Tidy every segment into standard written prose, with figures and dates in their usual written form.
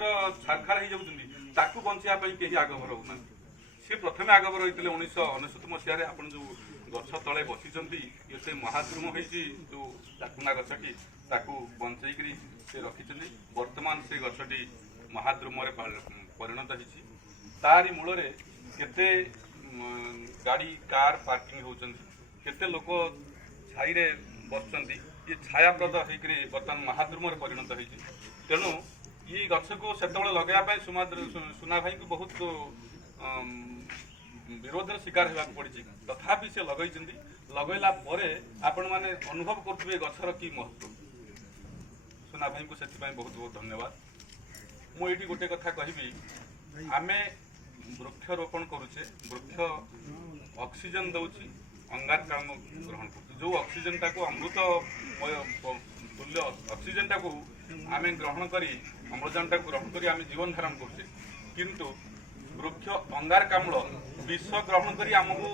ଗଛର ଛାରଖାର ହେଇଯାଉଛନ୍ତି ତାକୁ ବଞ୍ଚିବା ପାଇଁ କେହି ଆଗଭର ହଉନାହାନ୍ତି। ସେ ପ୍ରଥମେ ଆଗଭର ହେଇଥିଲେ 1999 ମସିହାରେ। ଆପଣ ଯୋଉ ଗଛ ତଳେ ବସିଛନ୍ତି ଏତେ ମହାଦ୍ରୁମ ହେଇଛି ଯୋଉ ଚାକୁଣ୍ଡା ଗଛଟି, ତାକୁ ବଞ୍ଚେଇକିରି ସେ ରଖିଛନ୍ତି। ବର୍ତ୍ତମାନ ସେ ଗଛଟି ମହାଦ୍ରୁମରେ ପରିଣତ ହେଇଛି। ତାରି ମୂଳରେ କେତେ ଗାଡ଼ି କାର ପାର୍କିଂ ହେଉଛନ୍ତି, କେତେ ଲୋକ ଛାଇରେ ବସୁଛନ୍ତି। ये छायाप्रद होकर बर्तमान महाद्रुम परिणत होती। तेणु ये गछको सेतबेले लगाइबा सुना भाई को बहुत विरोध शिकार होगा पड़ी, तथापि से लगेइछन्ती। लगैला परे आपण माने अनुभव करथुबे गछर की महत्व। सुना भाई को सेति बहुत बहुत धन्यवाद। मु एठी गोटे कथा कहबी, आमे वृक्षरोपण करूचे, वृक्ष ऑक्सीजन दउची, अंगारकाम्ल ग्रहण करते। जो ऑक्सीजन टाको अमृत तुल्य ऑक्सीजन टाको आमे ग्रहण करी, अम्लजान टाको ग्रहण करी आमे जीवन धारण करते। किंतु वृक्ष अंगारकाम्ल विष ग्रहण करी आमको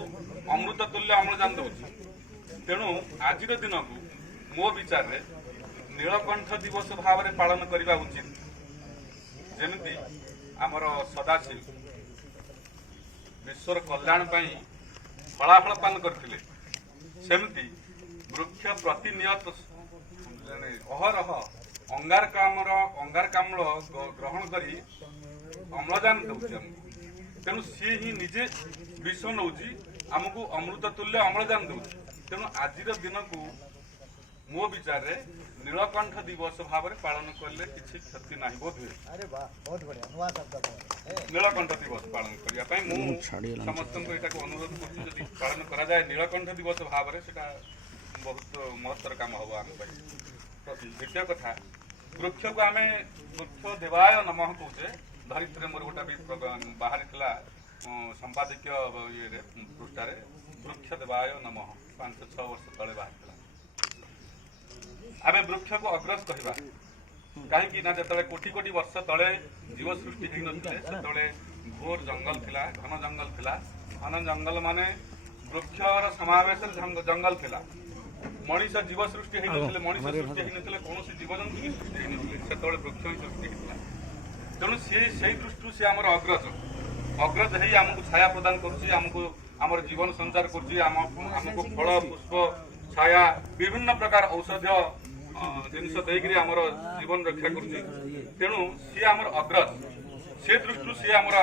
अमृत तुल्य अम्लजान दउची। तेणु आज दिन को मो विचार रे नीलकंठ दिवस भाव में पालन करने उचित। जमीती आमर सदाशिव विश्वर कल्याण फलाफल पान करते, सेमती वृक्ष प्रतिनियत अहरह अंगारकाम्ल ग्रहण करी अम्लजान दौर। तेणु सी ही निजे विष नौची, आमको अमृत तुल्य अम्लजान दौर। तेणु आज दिन को मो विचार रे नीलकंठ दिवस भाव में पालन कले किसी क्षति नहीं बोध हुए। नीलकंठ दिवस पालन करने समस्त को अनुरोध कर पालन करा जाए। नीलकंठ दिवस भाव में सेटा बहुत महत्तर काम हम आम। द्वितीय कथा, वृक्ष को आम वृक्ष देवाय नमः कहे। धरित्री मोर गोटा भी बाहरी संपादकीय ये पृष्ठार वृक्ष देवाय नमः 5-6 वर्ष तले बाहर। आम वृक्ष को अग्रज कहवा कहीं ना, जो कोटी कोटी वर्ष तले जीव सृष्टि हो नते घोर जंगल थिला, घन जंगल थिला। घन जंगल माने वृक्षर समावेश जंगल थिला। मनीष जीव सृष्टि हो नते, मनीष सृष्टि हो नते, कौन जीवजंतु भी सृष्टि हो नते, से वृक्ष ही सृष्टि होता। तेणु सी दृष्टि से आमर अग्रज है, आमको छाया प्रदान करुच्ची, आमको आमर जीवन संचार करुच्ची, आमको फल पुष्प छाया विभिन्न प्रकार औषधीय जिनस देकर आमर जीवन रक्षा करुच्ची। तेणु सी आमर अग्रज, से दृष्टि सी आमर